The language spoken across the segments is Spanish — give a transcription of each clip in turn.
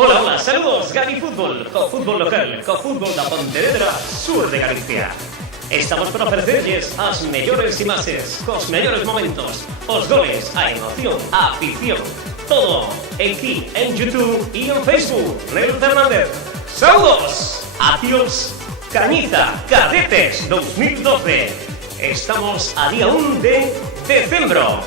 Hola, hola, saludos, Gali Fútbol, co fútbol local, co fútbol da Pontevedra, sur de Galicia. Estamos para ofrecerles as mellores imaxes, cos mellores momentos, os goles, a emoción, a afición, todo aquí en YouTube y en Facebook. Nel Fernández, saludos, adiós, Cañiza, Cadetes 2012. Estamos a día 1 de decembro.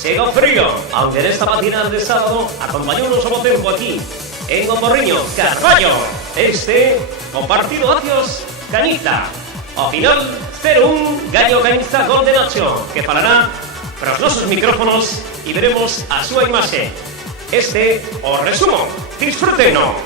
Chega o frío, aunque nesta matinada de sábado acompañounos o bo tempo aquí en o Porriño, Carballo. Este, o partido Acios, Cañiza. Ao final, 0-1, gaño Cañiza, gol de Nacho, que falará para os nosos micrófonos e veremos a súa imaxe. Este, o resumo. Disfrútenlo.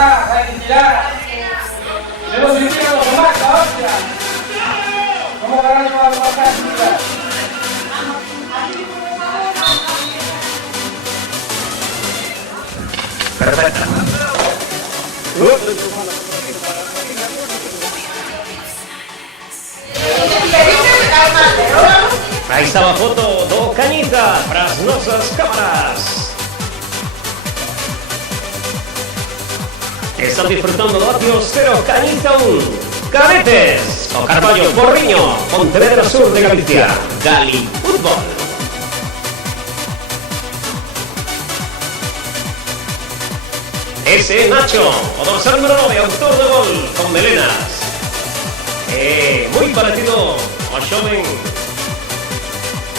Hay que tirar. De los indios, Max, la hostia. ¿Cómo ganar para matar? Perfecta. Aí estaba a foto do Cañiza para as nosas cámaras. Están disfrutando do Acios 0, Cañiza 1. Cadetes, o Carballo, Porriño, Pontevedra sur de Galicia. Gali Fútbol. Ese Nacho, o dorsal número 9, autor de gol, con melenas. Muy parecido ao xoven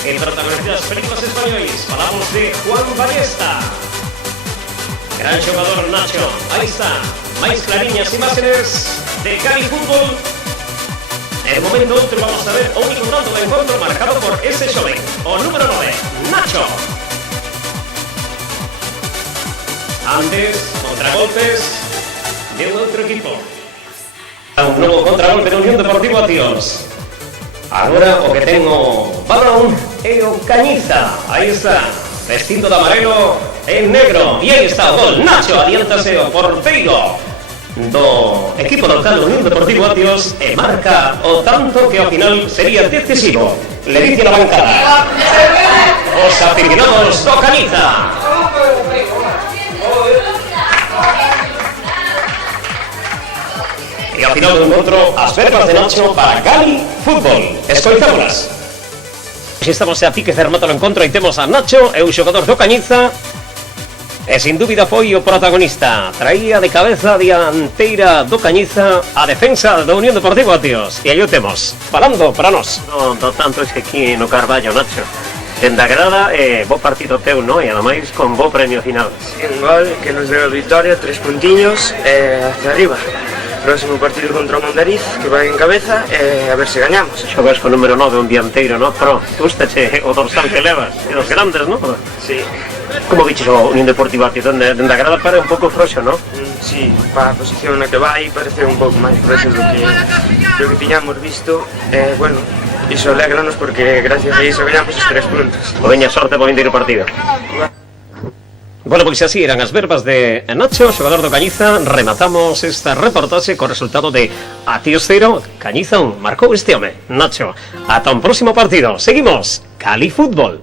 el protagonista das películas españoles. Falamos de Juan Ballesta. Gran xogador Nacho. Aí está. Máis clariñas imágenes de Gali Fútbol. En momento outro vamos a ver o único tanto do encontro marcado por ese xoven, o número 9, Nacho. Antes, contragolpes de un outro equipo. Un novo contragolpe de Unión Deportivo Acios. Agora o que ten o balón é o Cañiza. Aí está, vestindo de amarelo en negro. E aí está o gol. Nacho adiántase o porteiro do equipo local Unión Deportivo Acios e marca o tanto que ao final sería decisivo. Le dice la bancada os aficionados do Cañiza. E ao final do encontro, as verbas de Nacho para Gali Fútbol. Escoitámolas. Estamos a pique fermato no encontro e temos a Nacho, é un xogador do Cañiza e sin dúbida foi o protagonista. Traía de cabeza dianteira do Cañiza a defensa do Unión Deportivo Acios. E aí o temos, falando para nós. Do tanto es que aquí no Carballo, Nacho, dende a grada, bo partido teu, no? E ademais con bo premio final. Sí, un gol que nos deu a victoria, 3 puntiños hacia arriba. Próximo partido contra o Mondariz, que vai en cabeza, a ver se gañamos. Xogas con número 9, un dianteiro, no? Pro, gustache o dorsal que levas, e dos grandes, no? Sí. Como biches o Unión Deportivo Acios, dende a grada para un pouco froxo, no? Sí, para a posición na que vai parece un pouco máis froxo do que tiñamos visto. Bueno, iso alégranos porque gracias a iso gañamos os 3 puntos. O veña sorte para o vindeiro partido. Bueno, pois así eran as verbas de Nacho, xogador do Cañiza. Rematamos esta reportaxe co resultado de Acios 0, Cañiza 1. Marcou este home, Nacho. Ata un próximo partido. Seguimos, Gali Fútbol.